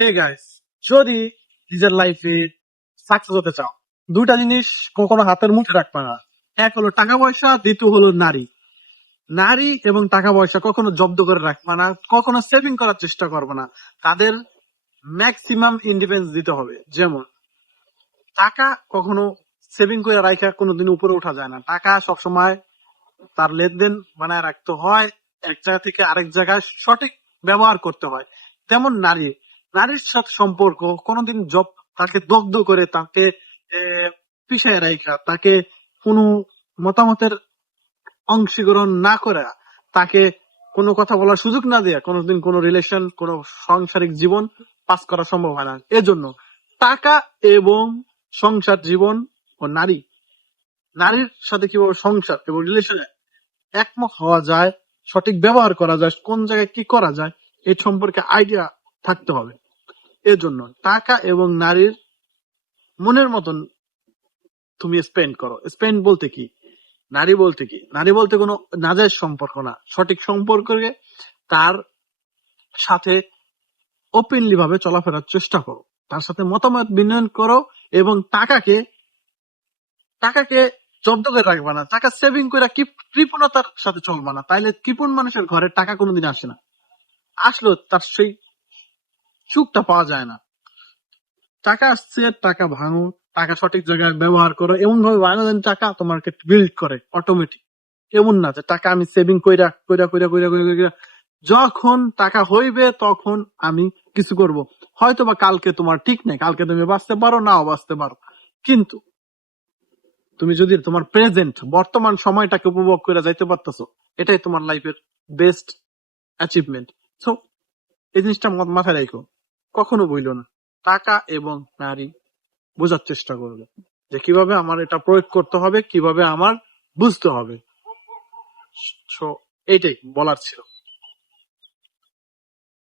Hey guys, যদি নিজের লাইফে সাকসেস হতে চাও, দুইটা জিনিস কখনো হাতের মুঠে রাখবে না। এক হলো টাকা পয়সা, দ্বিতীয় হলো নারী। নারী এবং টাকা পয়সা কখনো জব্দ করে রাখবে না, কখনো সেভিং করার চেষ্টা করবে না। তাদের ম্যাক্সিমাম ইন্ডিপেন্ডেন্স দিতে হবে। যেমন টাকা কখনো সেভিং করে রাখা কোনোদিন উপরে উঠা যায় না। টাকা সবসময় তার লেনদেন বানায় রাখতে হয়, এক জায়গা থেকে আরেক জায়গায় সঠিক ব্যবহার করতে হয়। তেমন নারীর সাথে সম্পর্ক কোনোদিন তাকে দগ্ধ করে, তাকে পিছায় রাখা, তাকে কোনো মতামতের অংশীগ্রহণ না করে, তাকে কোনো কথা বলার সুযোগ না দিয়ে কোনোদিন কোনো রিলেশন, কোনো সাংসারিক জীবন পাস করা সম্ভব হয় না। এজন্য টাকা এবং সংসার জীবন ও নারীর সাথে কিভাবে সংসার এবং রিলেশনে একমত হওয়া যায়, সঠিক ব্যবহার করা যায়, কোন জায়গায় কি করা যায়, এই সম্পর্কে আইডিয়া থাকতে হবে। এর জন্য টাকা এবং নারীর মনের মতন তুমি স্পেন্ড করো। স্পেন্ড বলতে কি, নারী বলতে কোনো নাজায়েজ সম্পর্ক না। সঠিক সম্পর্কে তার সাথে ওপেনলি ভাবে চলাফেরার চেষ্টা করো, তার সাথে মতামত বিনিময় করো, এবং টাকাকে জব্দ করে রাখবা না। টাকা সেভিং করে কৃপণতার সাথে চলবা না, তাইলে কৃপণ মানুষের ঘরে টাকা কোনোদিন আসে না। আসলো তার সেই সুখটা পাওয়া যায় না। টাকা আসছে, টাকা ভাঙো, টাকা সঠিক জায়গায় ব্যবহার করো, এমন ভাবে ভাঙো যেন টাকা তোমাকে বিল্ড করে অটোমেটিক। এমন না যে টাকা আমি সেভিং কইরা কইরা কইরা কইরা কইরা কইরা যখন টাকা হইবে তখন আমি কিছু করব। হয়তো বা কালকে তোমার ঠিক নেই, কালকে তুমি বাঁচতে পারো, নাও বাঁচতে পারো, কিন্তু তুমি যদি তোমার প্রেজেন্ট বর্তমান সময়টাকে উপভোগ করে যাইতে পারতেছো, এটাই তোমার লাইফের বেস্ট অ্যাচিভমেন্ট। সো এই জিনিসটা মাথায় রাখো, কখনো বইলো না। টাকা এবং নারী বোঝার চেষ্টা করবে যে কিভাবে আমার এটা প্রয়োগ করতে হবে, কিভাবে আমার বুঝতে হবে। সো এইটাই বলার ছিল।